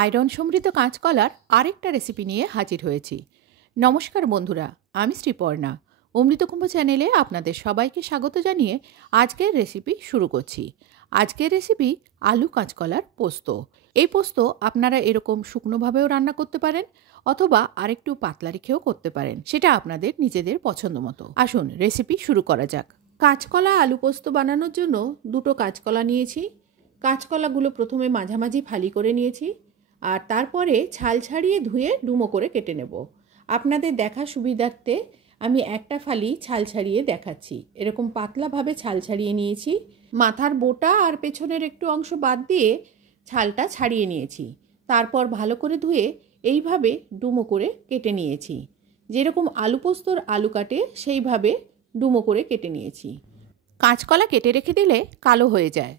Iron সমৃদ্ধ কাঁচকলার আরেকটা রেসিপি নিয়ে হাজির হয়েছি। নমস্কার বন্ধুরা, আমি শ্রীপর্ণা। অমৃতকুম্ভ চ্যানেলে আপনাদের সবাইকে স্বাগত জানিয়ে আজকের রেসিপি শুরু করছি। আজকের রেসিপি আলু কাঁচকলার পোস্ত। এই পোস্ত আপনারা এরকম শুকনোভাবেও রান্না করতে পারেন অথবা আরেকটু পাতলা রেখেও করতে পারেন, সেটা আপনাদের নিজেদের পছন্দ মতো। আসুন রেসিপি শুরু করা যাক। কাঁচকলা আলু পোস্ত বানানোর জন্য দুটো কাঁচকলা নিয়েছি। কাঁচকলাগুলো প্রথমে মাঝামাঝি ফালি করে নিয়েছি আর তারপরে ছাল ছাড়িয়ে ধুয়ে ডুমো করে কেটে নেব। আপনাদের দেখা সুবিধার্থে আমি একটা ফালি ছাল ছাড়িয়ে দেখাচ্ছি। এরকম পাতলাভাবে ছাল ছাড়িয়ে নিয়েছি। মাথার বোটা আর পেছনের একটু অংশ বাদ দিয়ে ছালটা ছাড়িয়ে নিয়েছি। তারপর ভালো করে ধুয়ে এইভাবে ডুমো করে কেটে নিয়েছি। যেরকম আলু পোস্তর আলু কাটে সেইভাবে ডুমো করে কেটে নিয়েছি। কাঁচকলা কেটে রেখে দিলে কালো হয়ে যায়।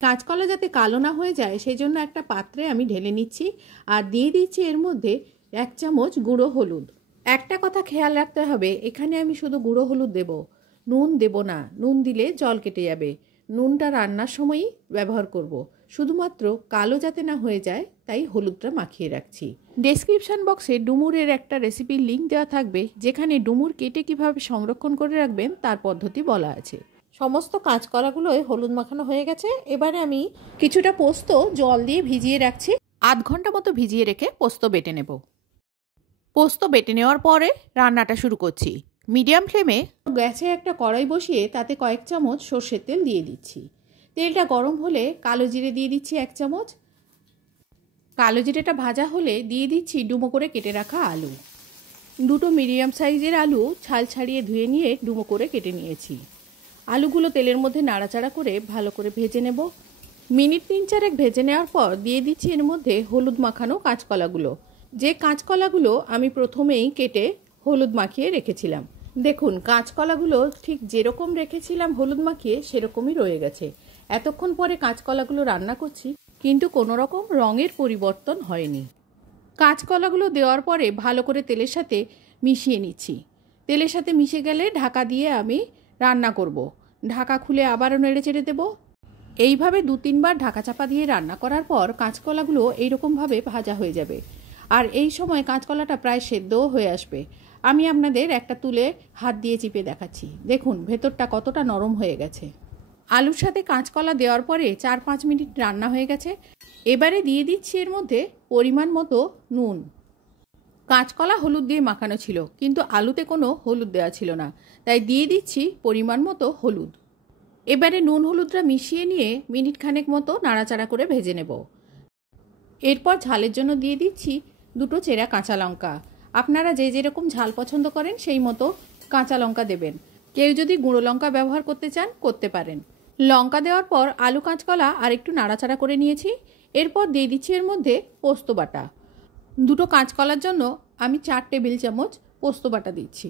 কাঁচকলা যাতে কালো না হয়ে যায় সেই জন্য একটা পাত্রে আমি ঢেলে নিচ্ছি আর দিয়ে দিচ্ছি এর মধ্যে 1 চামচ গুঁড়ো হলুদ। একটা কথা খেয়াল রাখতে হবে, এখানে আমি শুধু গুঁড়ো হলুদ দেব, নুন দেব না। নুন দিলে জল কেটে যাবে। নুনটা রান্নার সময়ই ব্যবহার করব। শুধুমাত্র কালো যাতে না হয়ে যায় তাই হলুদটা মাখিয়ে রাখছি। ডেসক্রিপশন বক্সে ডুমুরের একটা রেসিপির লিঙ্ক দেওয়া থাকবে, যেখানে ডুমুর কেটে কিভাবে সংরক্ষণ করে রাখবেন তার পদ্ধতি বলা আছে। সমস্ত কাঁচকলাগুলোই হলুদ মাখানো হয়ে গেছে। এবারে আমি কিছুটা পোস্ত জল দিয়ে ভিজিয়ে রাখছি। আধ ঘন্টা মতো ভিজিয়ে রেখে পোস্ত বেটে নেব। পোস্ত বেটে নেওয়ার পরে রান্নাটা শুরু করছি। মিডিয়াম ফ্লেমে গ্যাসে একটা কড়াই বসিয়ে তাতে কয়েক চামচ সর্ষের তেল দিয়ে দিচ্ছি। তেলটা গরম হলে কালো জিরে দিয়ে দিচ্ছি 1 চামচ। কালো জিরেটা ভাজা হলে দিয়ে দিচ্ছি ডুমো করে কেটে রাখা আলু। দুটো মিডিয়াম সাইজের আলু ছাল ছাড়িয়ে ধুয়ে নিয়ে ডুমো করে কেটে নিয়েছি। আলুগুলো তেলের মধ্যে নাড়াচাড়া করে ভালো করে ভেজে নেব। মিনিট 3-4 ভেজে নেওয়ার পর দিয়ে দিচ্ছি এর মধ্যে হলুদ মাখানো কাঁচকলাগুলো। যে কাঁচকলাগুলো আমি প্রথমেই কেটে হলুদ মাখিয়ে রেখেছিলাম। দেখুন, কাঁচকলাগুলো ঠিক যেরকম রেখেছিলাম হলুদ মাখিয়ে সেরকমই রয়ে গেছে। এতক্ষণ পরে কাঁচকলাগুলো রান্না করছি, কিন্তু কোনো রকম রঙের পরিবর্তন হয়নি। কাঁচকলাগুলো দেওয়ার পরে ভালো করে তেলের সাথে মিশিয়ে নিচ্ছি। তেলের সাথে মিশে গেলে ঢাকা দিয়ে আমি রান্না করব। ঢাকা খুলে আবারও নেড়ে চেড়ে দেবো। এইভাবে 2-3 বার ঢাকা চাপা দিয়ে রান্না করার পর কাঁচকলাগুলো এইরকমভাবে ভাজা হয়ে যাবে। আর এই সময় কাঁচকলাটা প্রায় সেদ্ধও হয়ে আসবে। আমি আপনাদের একটা তুলে হাত দিয়ে চিপে দেখাচ্ছি। দেখুন ভেতরটা কতটা নরম হয়ে গেছে। আলুর সাথে কাঁচকলা দেওয়ার পরে 4-5 মিনিট রান্না হয়ে গেছে। এবারে দিয়ে দিচ্ছি এর মধ্যে পরিমাণ মতো নুন। কাঁচকলা হলুদ দিয়ে মাখানো ছিল, কিন্তু আলুতে কোনো হলুদ দেওয়া ছিল না, তাই দিয়ে দিচ্ছি পরিমাণ মতো হলুদ। এবারে নুন হলুদটা মিশিয়ে নিয়ে মিনিট খানেক মতো নাড়াচাড়া করে ভেজে নেব। এরপর ঝালের জন্য দিয়ে দিচ্ছি 2 চেরা কাঁচা লঙ্কা। আপনারা যে যেরকম ঝাল পছন্দ করেন সেই মতো কাঁচা লঙ্কা দেবেন। কেউ যদি গুঁড়ো লঙ্কা ব্যবহার করতে চান করতে পারেন। লঙ্কা দেওয়ার পর আলু কাঁচকলা আর একটু নাড়াচাড়া করে নিয়েছি। এরপর দিয়ে দিচ্ছি এর মধ্যে পোস্ত বাটা। 2 কাঁচকলার জন্য আমি 4 টেবিল চামচ পোস্ত বাটা দিচ্ছি।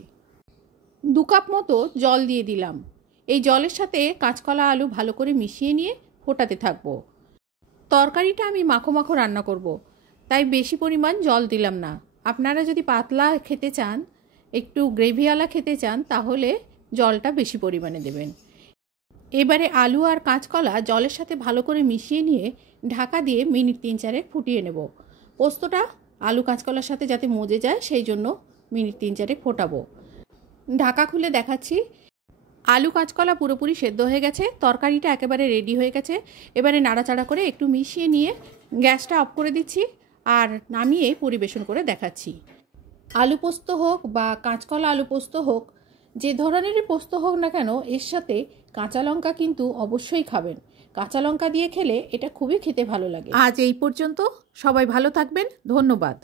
2 কাপ মতো জল দিয়ে দিলাম। এই জলের সাথে কাঁচকলা আলু ভালো করে মিশিয়ে নিয়ে ফোটাতে থাকবো। তরকারিটা আমি মাখো মাখো রান্না করব, তাই বেশি পরিমাণ জল দিলাম না। আপনারা যদি পাতলা খেতে চান, একটু গ্রেভিওয়ালা খেতে চান, তাহলে জলটা বেশি পরিমাণে দেবেন। এবারে আলু আর কাঁচকলা জলের সাথে ভালো করে মিশিয়ে নিয়ে ঢাকা দিয়ে মিনিট 3-4 ফুটিয়ে নেব। পোস্তটা আলু কাঁচকলার সাথে যাতে মজে যায় সেই জন্য মিনিট 3-4 ফোটাবো। ঢাকা খুলে দেখাচ্ছি। আলু কাঁচকলা পুরোপুরি সেদ্ধ হয়ে গেছে। তরকারিটা একেবারে রেডি হয়ে গেছে। এবারে নাড়াচাড়া করে একটু মিশিয়ে নিয়ে গ্যাসটা অফ করে দিচ্ছি আর নামিয়ে পরিবেশন করে দেখাচ্ছি। আলু পোস্ত হোক বা কাঁচকলা আলু পোস্ত হোক, যে ধরনেরই পোস্ত হোক না কেন, এর সাথে কাঁচা লঙ্কা কিন্তু অবশ্যই খাবেন। কাঁচা লঙ্কা দিয়ে খেলে এটা খুবই খেতে ভালো লাগে। আজ এই পর্যন্ত। সবাই ভালো থাকবেন। ধন্যবাদ।